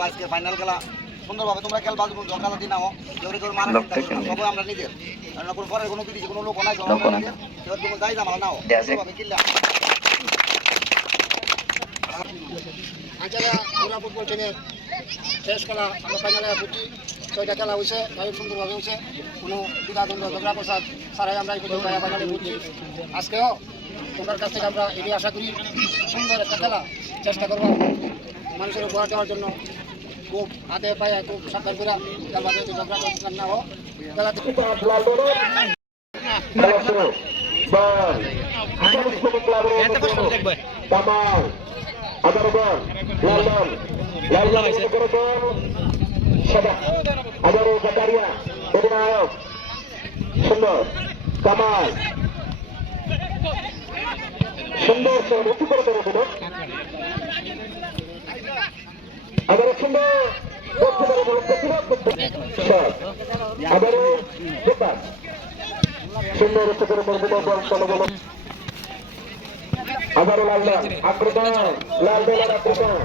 তো আজকে ফাইনাল খেলা সুন্দরভাবে তোমরা খেলবা, ঝগড়া দিন নাও জোরে করে মারা সবাই আমরা নিজের কোনো পরের কোনো বিদেশি কোনো লোক নাই, কেউ তুমি যাই জামালা নাও সুন্দরভাবে খেললা। আঞ্চলা পুরা ফুটবল টিমের শেষ খেলা আমরা ফাইনালে বুঝছি, 6টা খেলা হয়েছে, খুব সুন্দরভাবে হয়েছে, কোনো দ্বিধাদ্বন্দ্ব ঝগড়া প্রসাদ সারাই আমরা এই পর্যন্ত ফাইনালে বুঝছি। আজকেও তোমার কাছ থেকে আমরা এটি আশা করি সুন্দর একটা খেলা চেষ্টা করবো মানুষের উপহার দেওয়ার জন্য। খুব হাতে পায়ে খুব সাবধান করে খেলবা, যেহেতু ঝগড়া প্রতিষ্ঠান না হোক খেলা সুন্দর কামাল সুন্দর উঁচু করে ধরেছিল, আবারও সুন্দর আবারও সুন্দর উচ্চ করে ধরেছিল, চলো বলো আবারও লাল দল আক্রমণ, লাল দলের আক্রমণ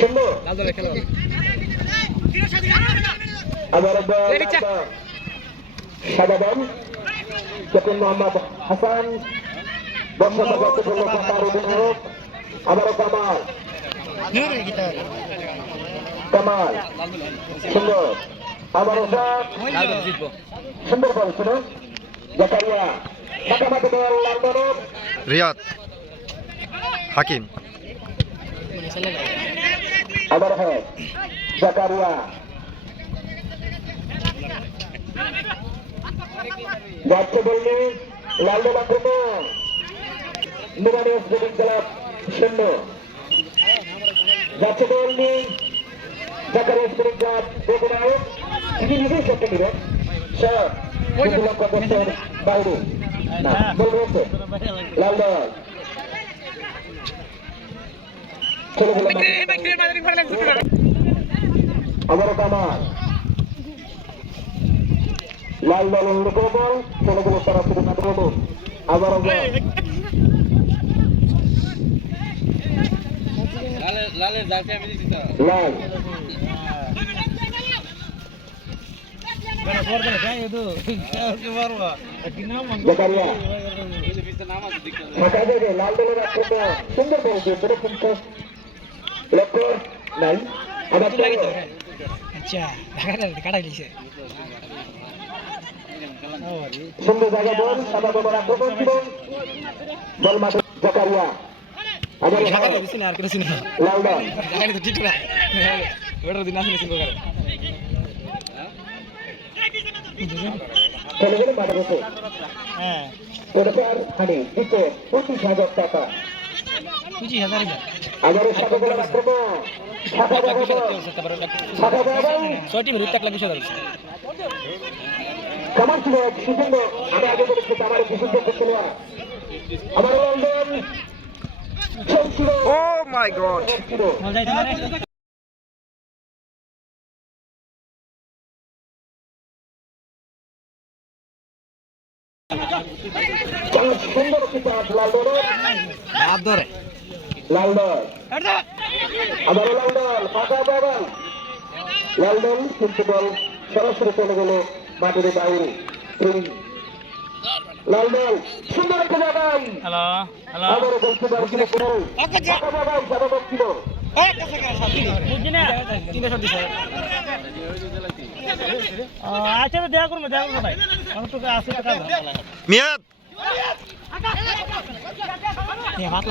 সুন্দর আবারও সাদা দল ক্যাপ্টেন মোহাম্মদ হাসান, আবারও কামাল কামাল সুন্দর, আবারও সুন্দর বল ছিল জাকারিয়া, মাঝামাঝি দল লাল দল রিয়াদ হাকিম, আবার হ্যাঁ জাকারিয়া যাচ্ছে বললে লাল দল আক্রমণ, নুরানিয়াস বোলিং ক্লাব শূন্য, যাচ্ছে বললে জাকারিয়া বোলিং ক্লাব বেগুনায়ক, তিনি নিজেই শটটা নেবেন শট বাইরে না বল রয়েছে লাল দল চলে গেল আবারও কামাল, লাল দল বল চলে গেল সরাসরি মাঠে, আবারও লাল জাকারিয়া ফাঁকা জায়গায় লাল দলের আক্রমণ সুন্দর বল দিয়ে কিন্তু লক্ষ্য নাই, আবার সুন্দর জায়গা বল সাদা দলের আক্রমণ ছিল, বল মাঠে জাকারিয়া লাল দল চলে গেলে মাঠে বসে হানি দিতে 25,000 টাকা, আবারও সাদা দলের আক্রমণ কামাল ছিল সুন্দর, আমি আগে বলেছি আমার বিশুদ্ধ খেলোয়াড়, আবার লন্ডন চলছিল, ও মাই গড সুন্দর লাল দল লাল দল আবারও লাল দল ফাঁকা বল, লাল দল কিন্তু বল সরাসরি চলে গেল মাঠের বাইরে, লাল দল সুন্দর একটা জায়গায় আবারও বলতে পারছিল আচ্ছা দেখা করবো ভাই মিয়াদ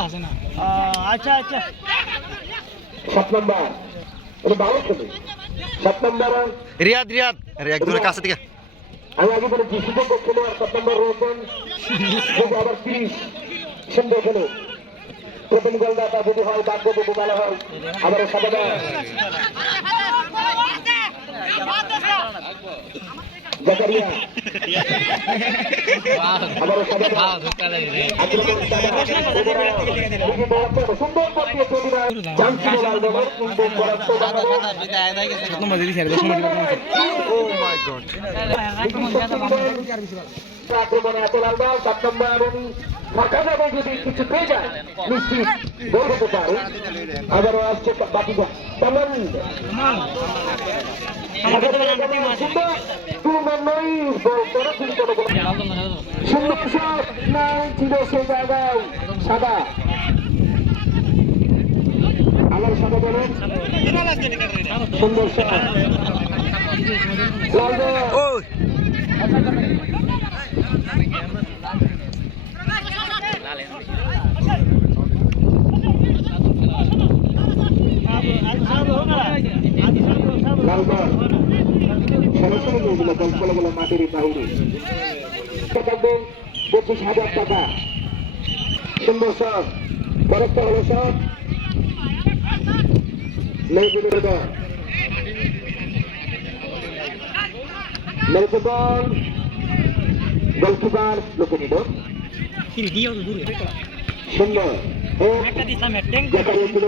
আছে না, আচ্ছা আচ্ছা 7 নম্বর এটা ভালো খেলে 7 নম্বর রিয়াদ রিয়াদ একজনের কাছে থেকে আমি আগে বলে বিশুদ্ধ খেলোয়াড় 7 নম্বর রয়েছেন, আবার 30 সুন্দর খেলে প্রথম গোলদাতা যদি হয় ভাগ্য যদি ভালো হয়, আবারও সাদা জাকারিয়া আবারও সাদা সুন্দর জানছিল লাল দলের ও মাই গড আক্রমণে এত লাল দল 7 নম্বর এবং ফাঁকা যাবে যদি কিছু পেয়ে যায় নিশ্চিত গোল হতে পারে আবারও আসছে বাকি তামান সুন্দর শট নাই ছিল সেই জায়গায় সাদা আমার সাদা বলেন সুন্দর শট লাল দল ওই লালবাগ সরাসরি নিয়েছিল বলগুলো মাটির বাহিরে থাকবেন 25,000 টাকা সুন্দর শট বরফটা হলো শট মেরেছে বল গোলকিপার লোকে নিল সুন্দর দেখা গিয়েছিল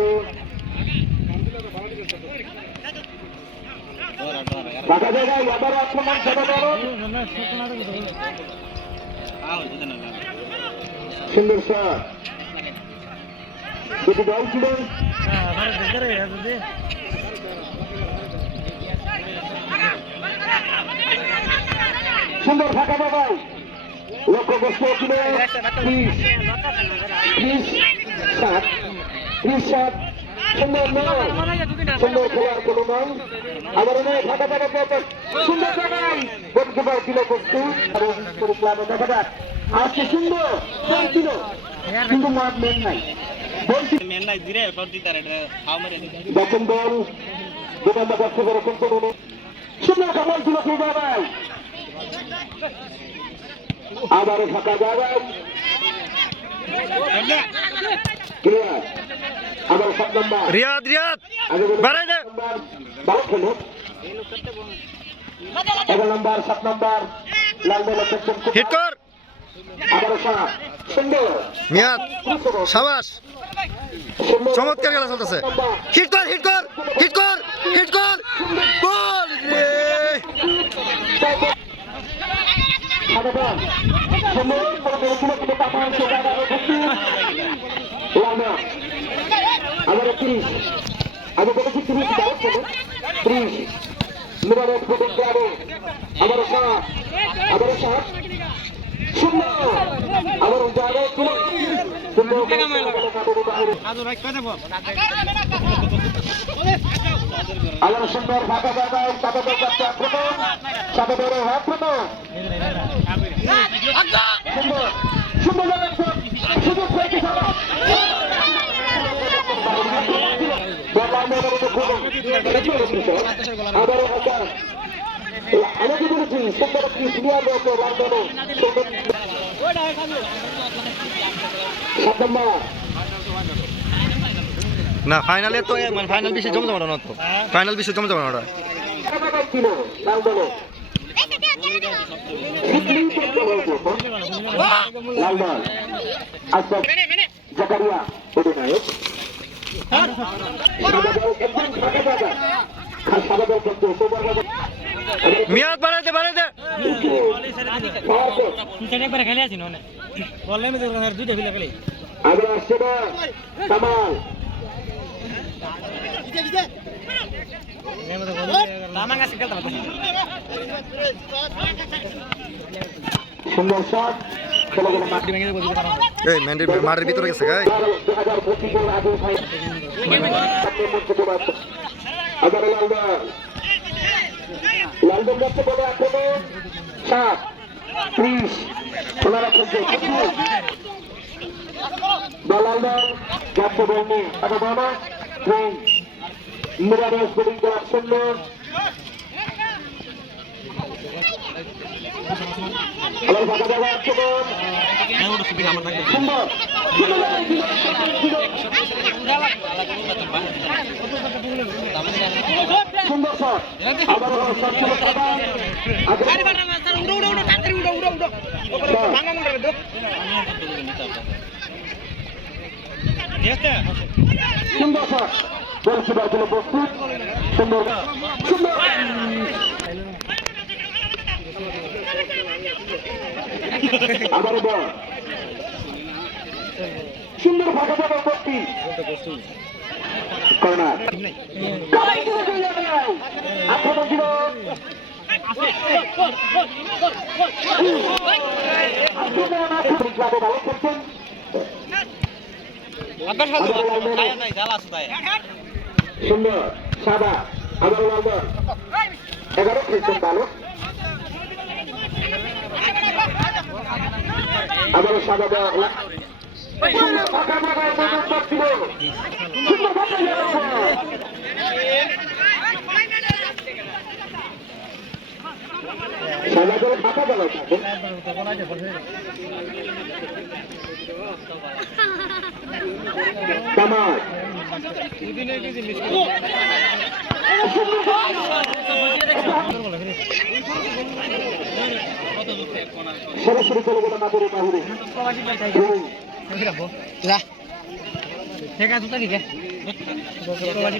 বাধা জায়গায় আবার আক্রমণ সুন্দর শট দুটি দল ছিল সুন্দর ফাঁকা জায়গায় লক্ষ্যগ্রস্ত ছিল 30 সুন্দর নয় সুন্দর খেলার কোনো নয় আবার নয় ফাঁকা জায়গা সুন্দর জায়গায় গোলকিপার ছিল ক্লাবে দেখা যাক আজকে সুন্দর ছিল কিন্তু মাঠ মেন নাই দেখেন বল দুটা করতে পারে কিন্তু সুন্দর কামাল ছিল সেই জায়গায় আবারও ফাঁকা জায়গায় ক্লিয়ার আবার 7 নম্বর রিয়াদ রিয়াদ বাড়াই দে 12 খেলো 11 নম্বর 7 নম্বর লাল দল হিট কর আবারও শট সুন্দর মিয়াদ শাবাশ চমৎকার খেলা চলতেছে হিট কর হিট কর হিট কর হিট কর গোল রে আবার 30 আগে বলেছি 30 ডাউট ছিল 30 মিরারের প্রথম ক্লাবে আবারও শট সুন্দর আবারও জায়গায় ছিল সুন্দর আবার সুন্দর ফাঁকা জায়গায় সাদাদের কাছে আক্রমণ সাদাদের আক্রমণ সুন্দর সুন্দর জায়গায় সুযোগ পেয়েছে সাদা আবারও হাজার আমাকে বলেছি সুন্দর একটি সিনিয়র রয়েছে লন্ডনে 7 নম্বর না ফাইনালে তো মানে ফাইনাল বেশি জমে যাবে না তো ফাইনাল বেশি জমে যাবে না ওটা ছিল লাল দলে লাল দল আজকে জাকারিয়া অধিনায়ক মিয়াদ বাড়াই দে খেলে আছি না বললে আমি দুইটা ফিলে খেলে আগে আসছে না কামাল সুন্দর শট খেলাগুলো মাঠ এই মেন্ডির মাঠের ভিতরে গেছে গাই 2025 আগে আবার লালদল যাচ্ছে বলে আক্রমণ 30 ওনারা খেলছে লালদল যাচ্ছে বল নিয়ে আবার বাবা মিরারের বোলিং করার সুন্দর আবার ফাঁকা জায়গা আছে বল সুন্দর সুন্দর শট আবার শট ছিল সুন্দর শট গোলকিপার ছিল প্রস্তুত সুন্দর সুন্দর আবারও বল সুন্দর ফাঁকা জায়গা ভর্তি কর্নার 18-0 ক্লাবে ভালো করছেন সুন্দর সাদা আবারও লাল বল 11 খেলছেন ভালো আবারও সাদা বল সুন্দর ফাঁকা জায়গায় ছিল সুন্দর ফাঁকা জায়গা সাদা করে ফাঁকা জায়গায় থাকে কামাল সরাসরি চলে গেল মাপুরের বাহুরে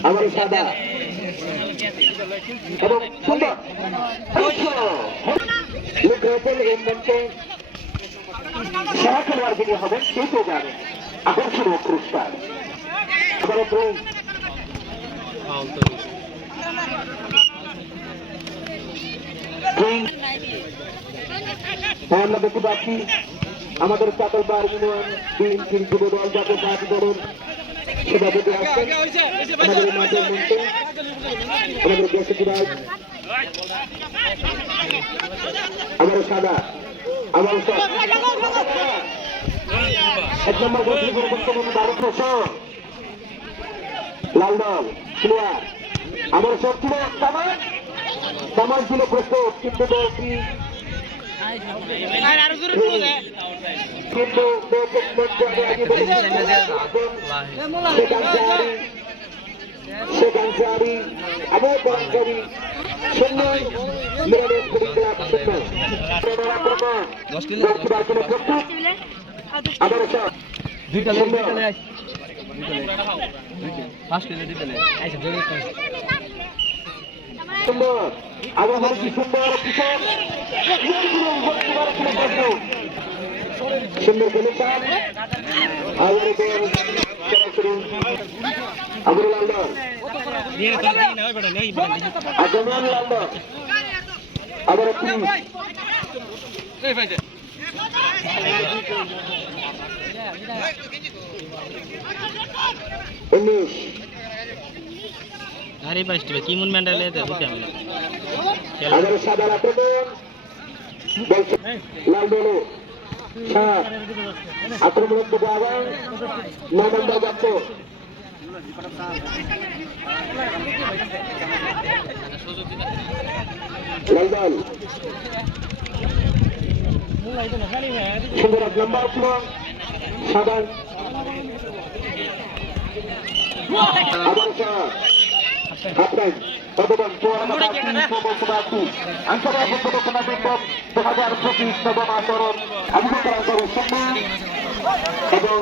আমার সাদা এবং সুন্দর লোক রয়েছেন এই মঞ্চে সেরা খেলোয়াড় যিনি হবেন সেই তো জানে আকর্ষণীয় পুরস্কার আমরা দেখতে পাচ্ছি আমাদের চাতলবার ইউনিয়ন বিএনপির যুব দল জাতীয় পার্টি দলের সভাপতি আসছেন আমাদের মাঠের মঞ্চে আমাদের বৃহস্পতিবার আমার সাদা আমার এক নম্বর বর্তমানে ভারত লাল দল প্লেয়ার আমার সব ছিল কামাল ছিল প্রস্তুত কিন্তু দলটি সেখানকারী আমার কর্মচারী শূন্য আবার দুইটা সুন্দর আবার সুন্দর সুন্দর খেলুন আবুল লালদর লালদর আবার 19 আরে বাইস্ট কি মন মেন্ডালে দে বুঝতে আমি আবার সাদা আক্রমণ বলছে লাল দলে 7 আক্রমণ থেকে আবার 9 নম্বর যাচ্ছে লাল দল সুন্দর লম্বা আক্রমণ সাদা আবার আপনার ভগবান আন্তর্জাতিক 2025 নবম আচরণ এবং